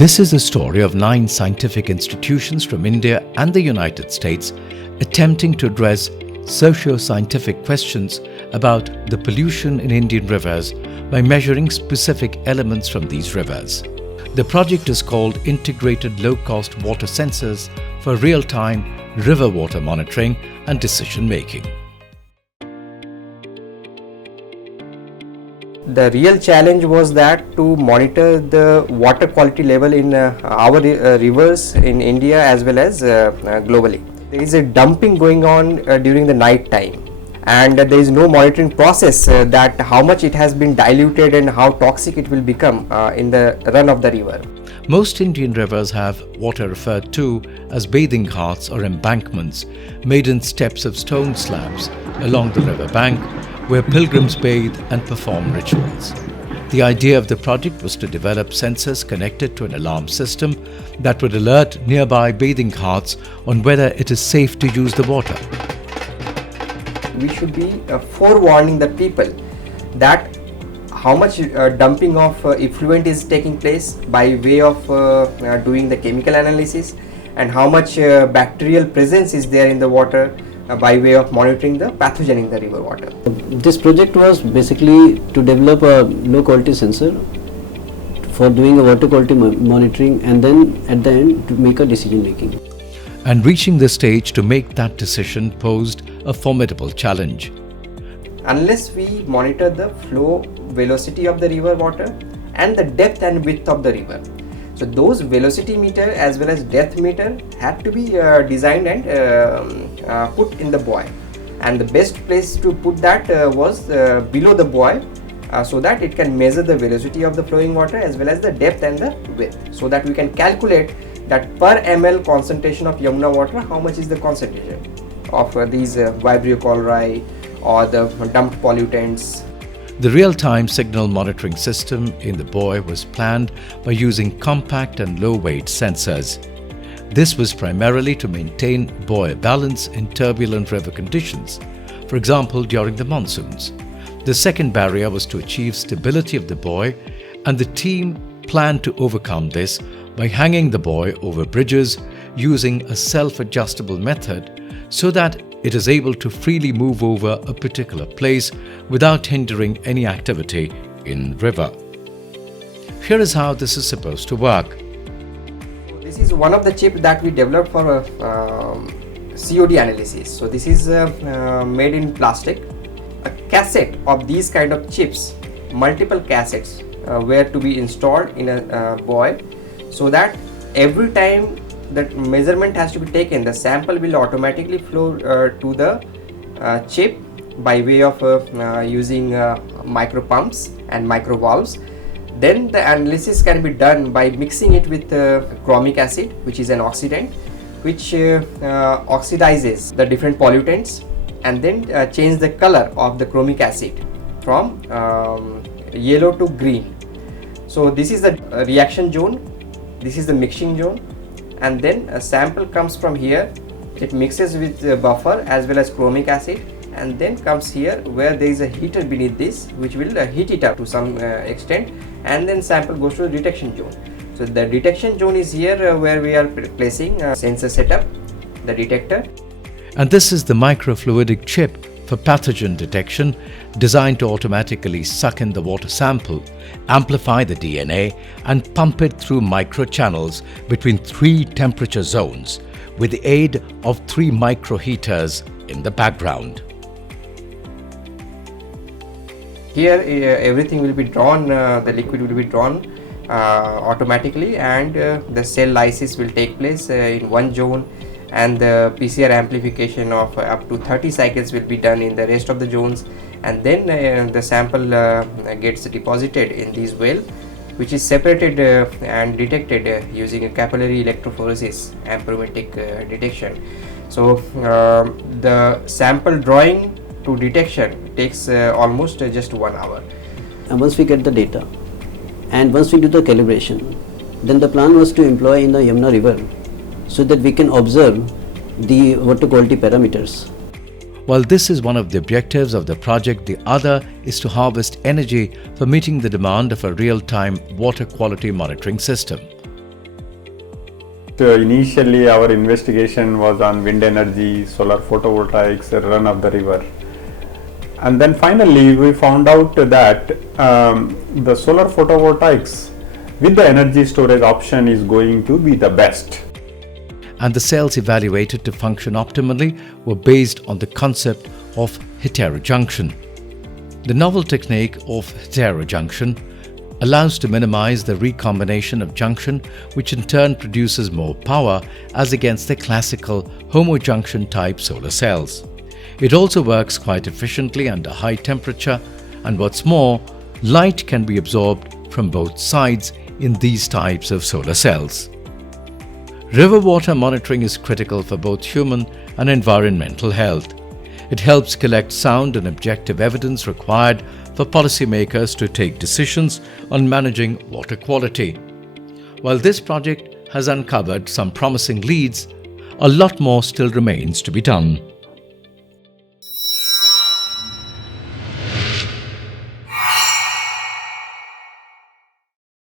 This is the story of 9 scientific institutions from India and the United States attempting to address socio-scientific questions about the pollution in Indian rivers by measuring specific elements from these rivers. The project is called Integrated Low-Cost Water Sensors for Real-Time River Water Monitoring and Decision Making. The real challenge was that to monitor the water quality level in our rivers in India as well as globally. There is a dumping going on during the night time, and there is no monitoring process that how much it has been diluted and how toxic it will become in the run of the river. Most Indian rivers have water referred to as bathing ghats or embankments made in steps of stone slabs along the river bank where pilgrims bathe and perform rituals. The idea of the project was to develop sensors connected to an alarm system that would alert nearby bathing ghats on whether it is safe to use the water. We should be forewarning the people that how much dumping of effluent is taking place by way of doing the chemical analysis, and how much bacterial presence is there in the water by way of monitoring the pathogen in the river water. This project was basically to develop a low quality sensor for doing a water quality monitoring, and then at the end to make a decision making. And reaching the stage to make that decision posed a formidable challenge. Unless we monitor the flow velocity of the river water and the depth and width of the river. So those velocity meter as well as depth meter had to be designed and put in the buoy, and the best place to put that was below the buoy so that it can measure the velocity of the flowing water as well as the depth and the width, so that we can calculate that per ml concentration of Yamuna water how much is the concentration of these Vibrio chloride or the dumped pollutants. The real-time signal monitoring system in the buoy was planned by using compact and low-weight sensors. This was primarily to maintain buoy balance in turbulent river conditions, for example during the monsoons. The second barrier was to achieve stability of the buoy, and the team planned to overcome this by hanging the buoy over bridges using a self-adjustable method so that it is able to freely move over a particular place without hindering any activity in the river. Here is how this is supposed to work. This is one of the chips that we developed for COD analysis. So this is made in plastic. A cassette of these kind of chips, multiple cassettes were to be installed in a buoy, so that every time that measurement has to be taken, the sample will automatically flow to the chip by way of using micro pumps and micro valves. Then the analysis can be done by mixing it with chromic acid, which is an oxidant, which oxidizes the different pollutants and then change the color of the chromic acid from yellow to green. So this is the reaction zone, this is the mixing zone, and then a sample comes from here, it mixes with the buffer as well as chromic acid, and then comes here where there is a heater beneath this which will heat it up to some extent, and then sample goes to the detection zone. So the detection zone is here where we are placing a sensor setup, the detector. And this is the microfluidic chip for pathogen detection, designed to automatically suck in the water sample, amplify the DNA and pump it through microchannels between 3 temperature zones with the aid of 3 microheaters in the background. Here everything will be drawn, the liquid will be drawn automatically, and the cell lysis will take place in one zone, and the PCR amplification of up to 30 cycles will be done in the rest of the zones, and then the sample gets deposited in this well, which is separated and detected using a capillary electrophoresis amperometric detection. So the sample drawing to detection takes almost just 1 hour. And once we get the data and once we do the calibration, then the plan was to employ in the Yamuna river so that we can observe the water quality parameters. While this is one of the objectives of the project, the other is to harvest energy for meeting the demand of a real-time water quality monitoring system. initially our investigation was on wind energy, solar photovoltaics, run of the river. And then finally we found out that the solar photovoltaics with the energy storage option is going to be the best. And the cells evaluated to function optimally were based on the concept of heterojunction. The novel technique of heterojunction allows to minimize the recombination of junction, which in turn produces more power as against the classical homojunction type solar cells. It also works quite efficiently under high temperature, and what's more, light can be absorbed from both sides in these types of solar cells. River water monitoring is critical for both human and environmental health. It helps collect sound and objective evidence required for policymakers to take decisions on managing water quality. While this project has uncovered some promising leads, a lot more still remains to be done.